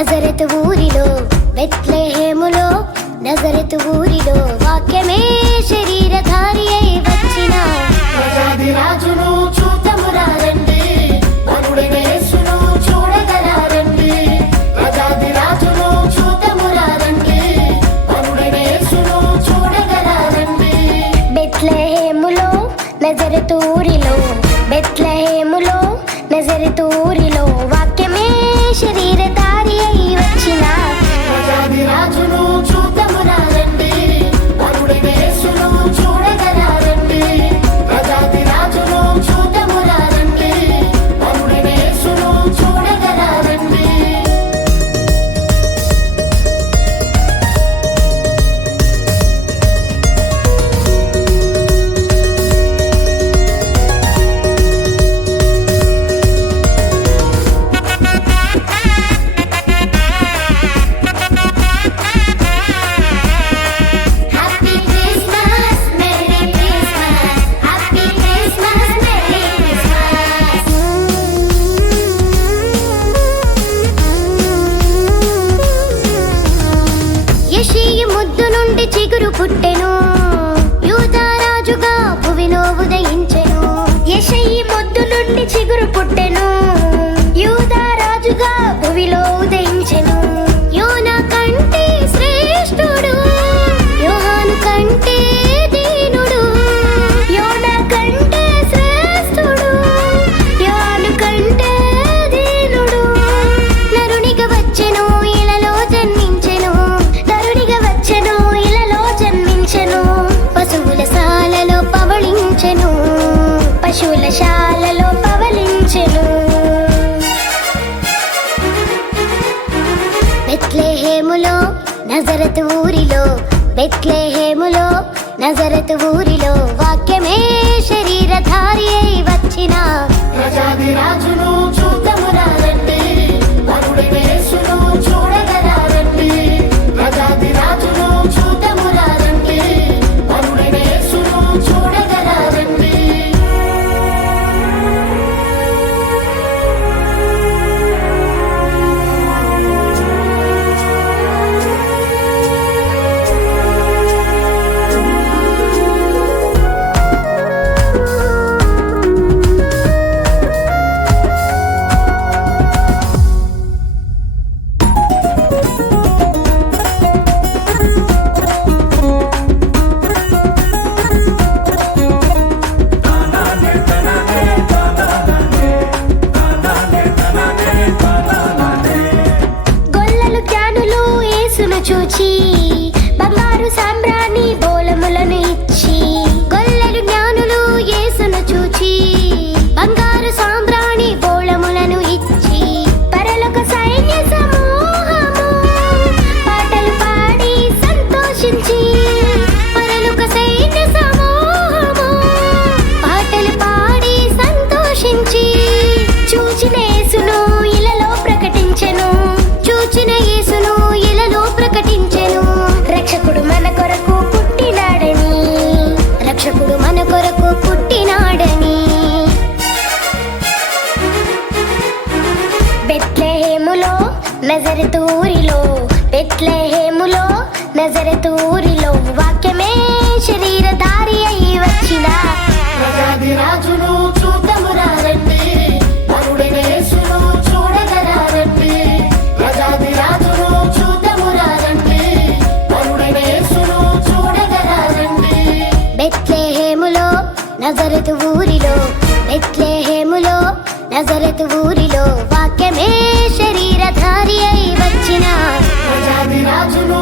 నజరతు ఊరిలో బెత్లెహేములో నజరతు ఊరిలో వాక్యమే శరీరధారి అయి వచ్చిన రాజును చూతమురా రండి, వరుడైన యేసును చూడగరా రండి. రాజును చూతమురా రండి, వరుడైన యేసును చూడగరా రండి. బెత్లెహేములో నజరతు ఊరిలో బెత్లెహేములో నజరతు ఊరిలో వాక్యమే శరీరధారి అయి వచ్చిన రాజును చూతమురా రండి, వరుడైన యేసును చూడగరా రండి. రాజును చూతమురా రండి, వరుడైన యేసును చూడగరా రండి. Happy Christmas merry Christmas happy Christmas merry Christmas యెషయి ముద్దు నుండి చిగురు పుట్టెను యూదా రాజుగా భువిలో ఉదయించెను యెషయి ముద్దు నుండి చిగురు పుట్టెను యూదా రాజుగా భువిలో ఉదయించెను యోనా కంటే శ్రేష్ఠుడు యోహాను కంటే దీనుడు యోనా కంటే శ్రేష్ఠుడు యోహాను కంటే దీనుడు నరునిగా వచ్చెను ఇలలో జన్మించెను నరునిగా వచ్చెను ఇలలో జన్మించెను పశువుల శాలలో పవళించెను పశువుల శాలలో పవళించెను బెత్లెహేములో నజరతు ఊరిలో బెత్లెహేములో నజరతు ఊరిలో వాక్యమే శరీరధారి అయి వచ్చిన రాజును చూతమురా రండి, వరుడైన యేసును చూడగరా రండి. రాజును చూతమురా రండి, వరుడైన యేసును చూడగరా రండి. గొల్లలు జ్ఞానులు యేసును చూచి బంగారు సాంబ్రాణి బోలములను ఇచ్చి గొల్లలు జ్ఞానులు యేసును చూచి బంగారు సాంబ్రాణి బోళములను ఇచ్చి పరలోక సైన్య సమూహము పాటలు పాడి సంతోషించి పరలోక సైన్య సమూహము పాటలు పాడి సంతోషించి చూచిన యేసును ఇలలో ప్రకటించెను చూచిన యేసును ఇలలో ప్రకటించెను రక్షకుడు మన కొరకు పుట్టినాడని రక్షకుడు మన కొరకు పుట్టినాడని బెత్లెహేములో నజరతు ఊరిలో బెత్లెహేములో నజరతు ఊరిలో వాక్యమే శరీరధారి అయి వచ్చిన రాజును చూతమురా రండి, వరుడైన యేసును చూడగరా రండి. రాజును చూతమురా రండి, వరుడైన యేసును చూడగరా రండి. బెత్లెహేములో నజరతు ఊరిలో బెత్లెహేములో నజరతు ఊరిలో వాక్యమే శరీరధారి అయి వచ్చిన రాజును